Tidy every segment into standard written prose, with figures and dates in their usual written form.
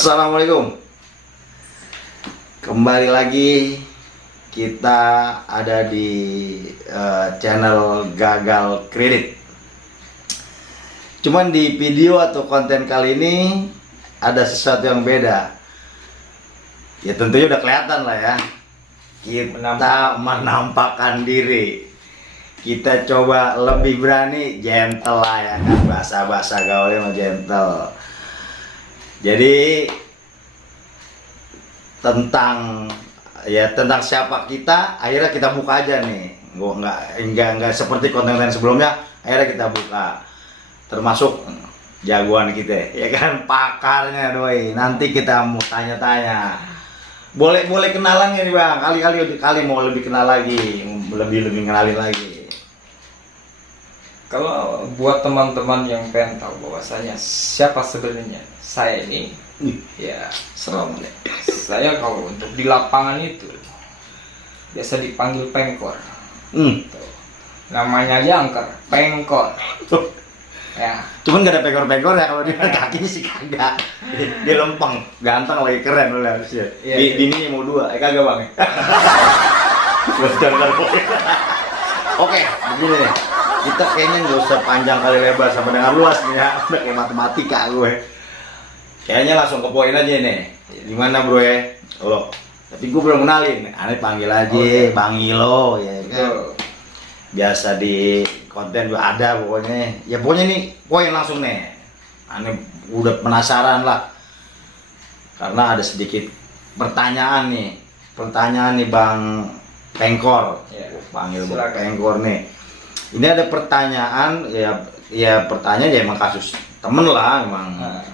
Assalamualaikum. Kembali lagi kita ada di channel Gagal Kredit. Cuman di video atau konten kali ini ada sesuatu yang beda. Ya tentunya udah kelihatan lah ya. Kita menampakkan diri. Kita coba lebih berani, gentle lah ya kan, bahasa gaulnya mah gentle. Jadi tentang siapa kita, akhirnya kita buka aja nih. Nggak seperti konten sebelumnya, akhirnya kita buka. Termasuk jagoan kita, ya kan, pakarnya doi. Nanti kita mau tanya-tanya. Boleh kenalan ya nih Bang. Kali mau lebih kenal lagi, lebih kenalin lagi. Kalau buat teman-teman yang pengen tahu bahwasanya siapa sebenarnya saya ini, ya Serem deh. saya kalau untuk di lapangan itu biasa dipanggil pengkor. Tuh. Namanya aja angker, pengkor. Ya. Cuman gak ada pengkor ya, kalau dia kakinya sih kagak. Dia lempeng, ganteng lagi, keren loh harusnya. Iya. Bininya mau 2, kagak Bang. Oke, begini nih. Kita kayaknya nggak usah panjang kali lebar sama dengan luas nih ya. Udah kayak matematika gue. Kayaknya langsung ke poin aja nih. Gimana bro ya? Lo. Tapi gue belum kenalin. Aneh panggil aja Bang Ilo ya kan. Biasa di konten juga ada pokoknya. Ya pokoknya nih poin langsung nih. Aneh udah penasaran lah. Karena ada sedikit pertanyaan nih Bang Pengkor. Panggil Bang Pengkor nih. Ini ada pertanyaan, ya pertanyaan ya emang kasus temen lah,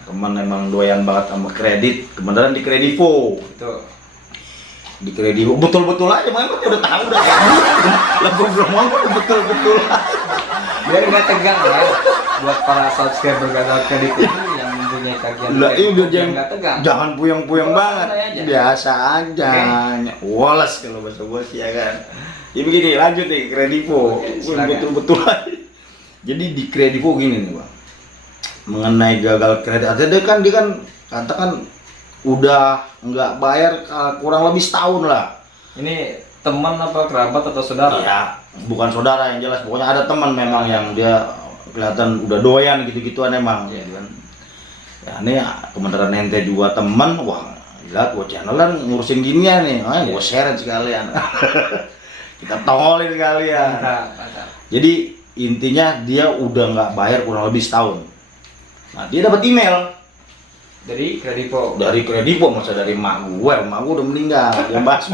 temen emang doyan banget sama kredit, kebenaran di Kredivo. Betul. Di Kredivo, betul-betul aja, emang udah tahu udah kayak gitu. Lah gue belum mau udah betul-betul aja. Biar nggak tegang ya, buat para subscriber Gagal Kredit ini yang mempunyai tagihan. Lah iya biar nggak tegang. Jangan puyeng-puyeng banget, Aja. biasa aja. Woles kalau bahasa gue sih ya kan. Ya begini, lanjut nih Kredivo. Betul-betul aja. Jadi di Kredivo gini nih Bang, mengenai gagal kredit. Dia kan katakan udah nggak bayar kurang lebih setahun lah. Ini teman apa kerabat atau saudara? Iya, bukan saudara yang jelas. Pokoknya ada teman memang yang dia kelihatan udah doyan gitu-gituan emang. Iya. Kan. Ya ini kebenaran ente juga teman. Wah, lihat gua channelan ngurusin ginian nih. Gua share sekalian. Kita tolongin kalian. Mantap. Jadi intinya dia udah nggak bayar kurang lebih setahun. Nah dia dapat email Dari Kredivo. Masa dari mak gue udah meninggal. Dia bahas.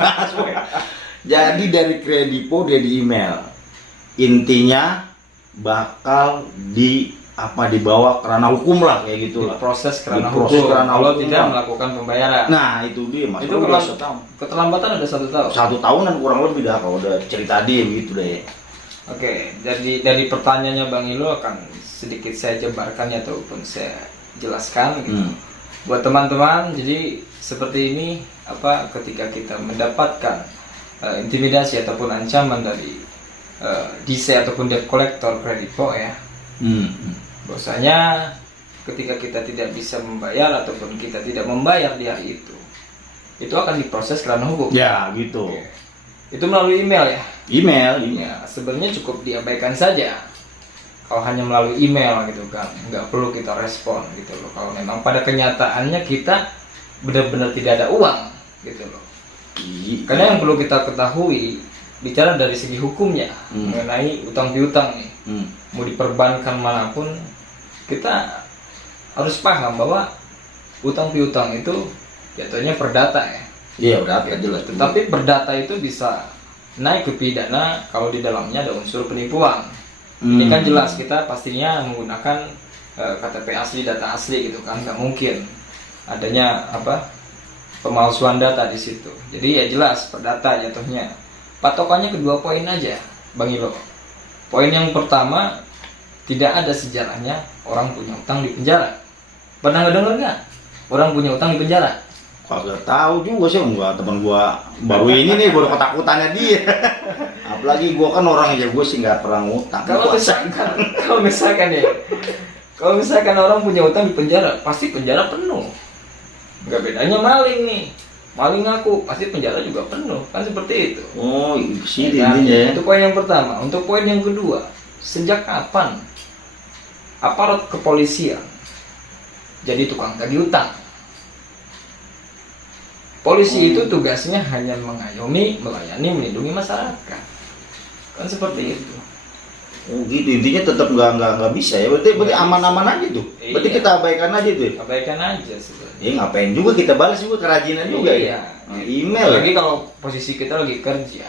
Jadi dari Kredivo dia di email. Intinya bakal dibawa ke ranah hukum lah kayak gitulah. Proses kerana Diproses hukum. kerana Kalau hukum tidak lah. melakukan pembayaran. Nah itu dia mas. Itu udah setahun. keterlambatan ada 1 tahun. 1 tahunan kurang lebih dah kalau udah cerita dia begitu deh. Oke, dari pertanyaannya Bang Ilo akan sedikit saya jabarkan ataupun saya jelaskan gitu. Buat teman-teman, jadi seperti ini ketika kita mendapatkan intimidasi ataupun ancaman dari DC ataupun debt collector Kredivo ya. Bahwasanya ketika kita tidak bisa membayar ataupun kita tidak membayar di hari itu akan diproses kerana hukum. Ya gitu. Oke. Itu melalui email ya. Email. Ya, sebenarnya cukup diabaikan saja. Kalau hanya melalui email gitu kan, nggak perlu kita respon gitu loh. Kalau memang pada kenyataannya kita benar-benar tidak ada uang gitu loh. Karena yang perlu kita ketahui, bicara dari segi hukumnya mengenai utang piutang nih, mau diperbankan manapun, kita harus paham bahwa utang piutang itu jatuhnya perdata ya. Iya udah jelas. Tetapi perdata itu bisa naik ke pidana kalau di dalamnya ada unsur penipuan. Ini kan jelas kita pastinya menggunakan KTP asli, data asli gitu kan, nggak mungkin adanya pemalsuan data di situ. Jadi ya jelas perdata jatuhnya. Patokannya kedua poin aja, Bang Ilo. Poin yang pertama, tidak ada sejarahnya orang punya utang di penjara. Pernah nggak dengar nggak? Orang punya utang di penjara? Kagak tahu juga sih, enggak, teman gua baru ini nih baru ketakutannya dia. Apalagi gua kan orang aja, gua sih nggak pernah ngutang. Kalau misalkan orang punya utang di penjara, pasti penjara penuh. Nggak bedanya maling nih. Maling ngaku pasti penjara juga penuh, kan seperti itu. Oh, sih Ya kan? intinya ya. Itu poin yang pertama. Untuk poin yang kedua, sejak kapan aparat kepolisian jadi tukang tagih utang? Polisi itu tugasnya hanya mengayomi, melayani, melindungi masyarakat. Kan seperti itu. Oh gitu, intinya tetap nggak bisa ya. Berarti Nggak aman-aman aja tuh. Berarti Iya. kita abaikan aja tuh. Abaikan aja sebenarnya. Ya ngapain juga kita balas juga kerajinan juga Iya. ya. Nah, email ya. Lagi kalau posisi kita lagi kerja.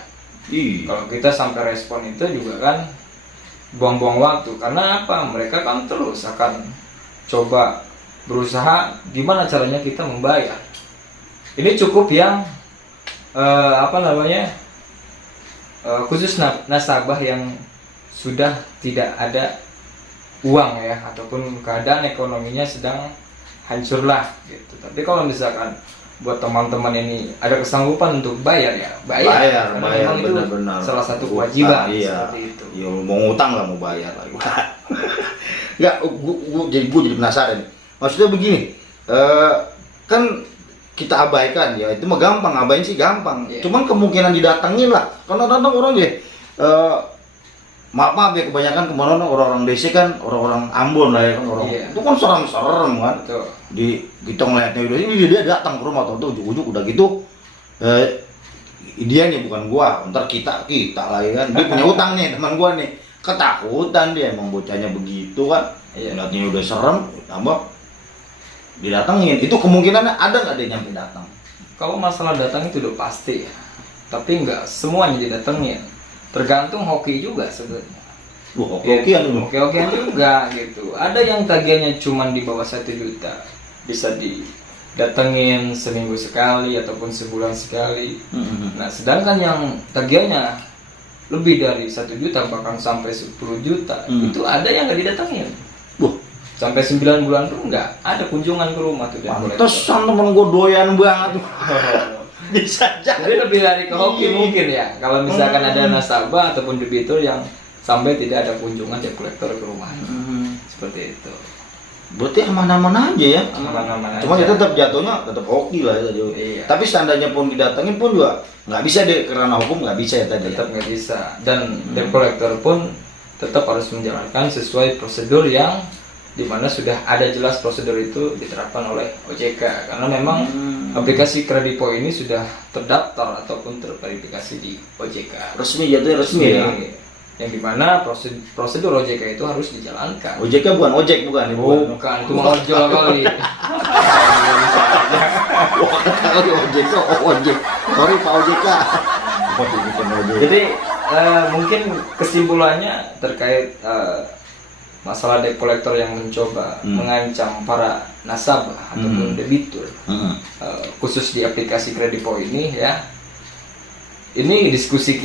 Iya. Kalau kita sampai respon itu juga kan buang-buang waktu. Karena apa? Mereka kan terus akan coba berusaha gimana caranya kita membayar. Ini cukup yang khusus nasabah yang sudah tidak ada uang ya, ataupun keadaan ekonominya sedang hancur lah gitu. Tapi kalau misalkan buat teman-teman ini ada kesanggupan untuk bayar ya Bayar, Karena bayar, memang itu benar-benar. salah satu kewajiban Iya. seperti itu. Ya mau ngutang lah mau bayar lagi. Enggak, gua jadi penasaran. Maksudnya begini, kan kita abaikan ya, itu mah gampang, abain sih gampang. Iya. Cuman kemungkinan didatengin lah. Karena datang orang ya, maaf ya kebanyakan kemarin orang-orang desa kan orang-orang Ambon lah ya kan orang. Iya. Itu kan serem-serem kan. Betul. Kita ngeliatnya udah ini dia datang ke rumah atau ujuk-ujuk udah gitu. Dia nih bukan gua, ntar kita lagi kan. Dia punya utang nih teman gua nih. Ketakutan dia emang bocahnya begitu kan. Iya. Lihatnya udah serem, tambah didatengin. Itu kemungkinannya ada nggak dia nyampe datang? Kalau masalah datang itu udah pasti ya. Tapi nggak semuanya didatengin. Tergantung hoki juga sebenarnya. Wah, oke-okean itu. Oke-okean juga gitu. Ada yang tagihannya cuma di bawah 1 juta. Bisa didatengin seminggu sekali ataupun sebulan sekali. Nah, sedangkan yang tagihannya lebih dari 1 juta bahkan sampai 10 juta, itu ada yang nggak didatengin. Wah, Sampai 9 bulan pun nggak ada kunjungan ke rumah tuh dia. pantesan temen gua doyan banget tuh. Bisa aja. Jadi lebih dari ke hoki mungkin ya. Kalau misalkan ada nasabah ataupun debitur yang sampai tidak ada kunjungan debt collector ke rumah. Seperti itu. Berarti aman-aman aja ya. Aman-aman Cuma aja. ya tetap jatuhnya tetap hoki lah ya tadi. Iya. Tapi seandainya pun didatengin pun juga nggak bisa deh karena hukum nggak bisa ya tadi. Tetap nggak bisa. Dan debt collector pun tetap harus menjalankan sesuai prosedur yang dimana sudah ada jelas prosedur itu diterapkan oleh OJK. Karena memang aplikasi Kredipo ini sudah terdaftar ataupun terverifikasi di OJK. Resmi jatuhnya resmi ya. Yang dimana prosedur OJK itu harus dijalankan. OJK bukan ojek bukan ya? Bukan, itu mau ojol kali. Wah, kata kali OJK, ojek. Sorry Pak OJK. Bukan ojek. Jadi mungkin kesimpulannya terkait masalah debt collector yang mencoba mengancam para nasabah ataupun debitur, khusus di aplikasi Kredipo ini ya. Ini diskusi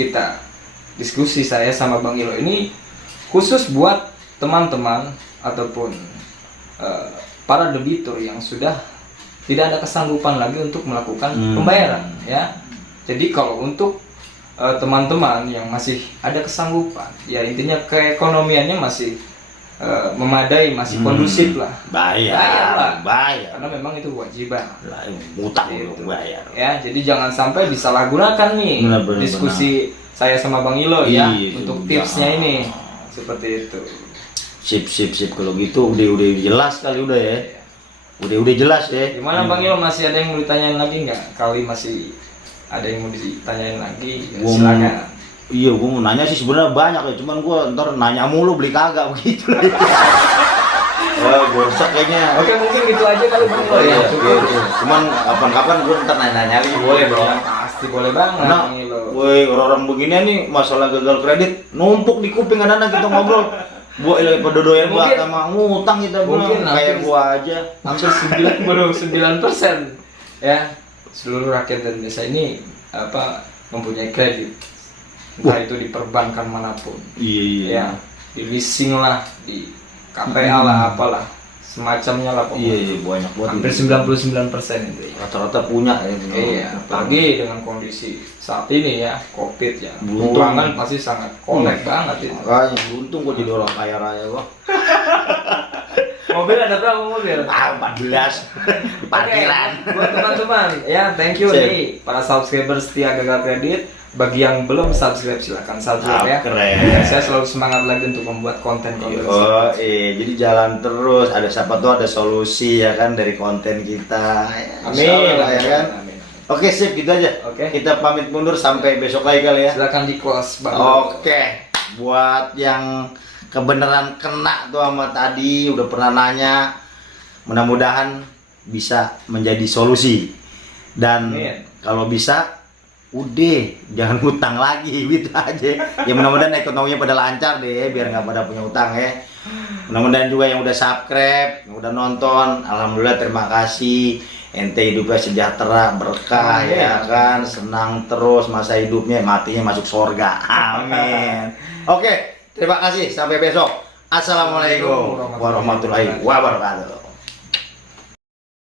saya sama Bang Ilo ini khusus buat teman-teman ataupun para debitur yang sudah tidak ada kesanggupan lagi untuk melakukan pembayaran ya. Jadi kalau untuk teman-teman yang masih ada kesanggupan, ya intinya keekonomiannya masih memadai, masih kondusif lah. Bayar. Karena memang itu kewajiban. Lah, utang Gitu. bayar. Ya, jadi jangan sampai disalahgunakan nih Benar. diskusi saya sama Bang Ilo ya Iya, untuk itu tipsnya jangan. ini. Seperti itu. Sip kalau gitu udah jelas kali udah ya. Udah jelas ya. Gimana Bang Ilo, masih ada yang mau ditanyain lagi nggak? Kali masih ada yang mau ditanyain lagi? Ya, Gua silakan. Iya, gua mau nanya sih sebenarnya banyak ya, cuman gua ntar nanya mulu beli kagak begitu. Bosan kayaknya. Oke, mungkin gitu aja kali Bang Ilo ya. Cukup. Cuman kapan-kapan gua ntar nanya lagi boleh dong. Ya, pasti boleh banget Nah, Bang Ilo. woi orang-orang begini nih masalah gagal kredit numpuk di kuping anak-anak kita ngobrol. Gua pada doyan Mungkin- banget sama ngutang kita mungkin bilang kayak hampir- gua aja. Hampir 99% ya seluruh rakyat Indonesia ini mempunyai kredit, entah itu di perbankan manapun. Iya. Ya, di leasing lah, di KPA lah, apalah semacamnya lah pokoknya. Iya, banyak banget. Hampir itu. 99% itu ya. Rata-rata punya ya. Iya, apalagi dengan kondisi saat ini ya, COVID ya, Beruntung. keuangan pasti sangat kolek banget itu. Makanya beruntung gua jadi orang kaya raya gua. Mobil ada berapa mobil? 14 di parkiran. Oke, buat teman-teman, ya thank you Sip. nih para subscriber setia Gagal Kredit. Bagi yang belum subscribe silahkan subscribe ya. Keren. Dan saya selalu semangat lagi untuk membuat konten-konten. Oh, jadi jalan terus. Ada siapa tuh ada solusi ya kan dari konten kita. Amin. Insya Allah, ya kan. Amin. Oke, sip gitu aja. Oke. Kita pamit mundur sampai besok lagi kali ya. Silakan di close Bang. Oke, buat yang kebenaran kena tuh sama tadi udah pernah nanya, mudah-mudahan bisa menjadi solusi. Dan Amin. kalau bisa, udah jangan hutang lagi gitu aja. Ya mudah-mudahan ekonominya pada lancar deh, biar nggak pada punya utang ya. Mudah-mudahan juga yang udah subscribe, yang udah nonton, alhamdulillah terima kasih. Ente hidupnya sejahtera, berkah ya kan, senang terus masa hidupnya, matinya masuk surga. Amin. Oke, terima kasih. Sampai besok. Assalamualaikum warahmatullahi wabarakatuh.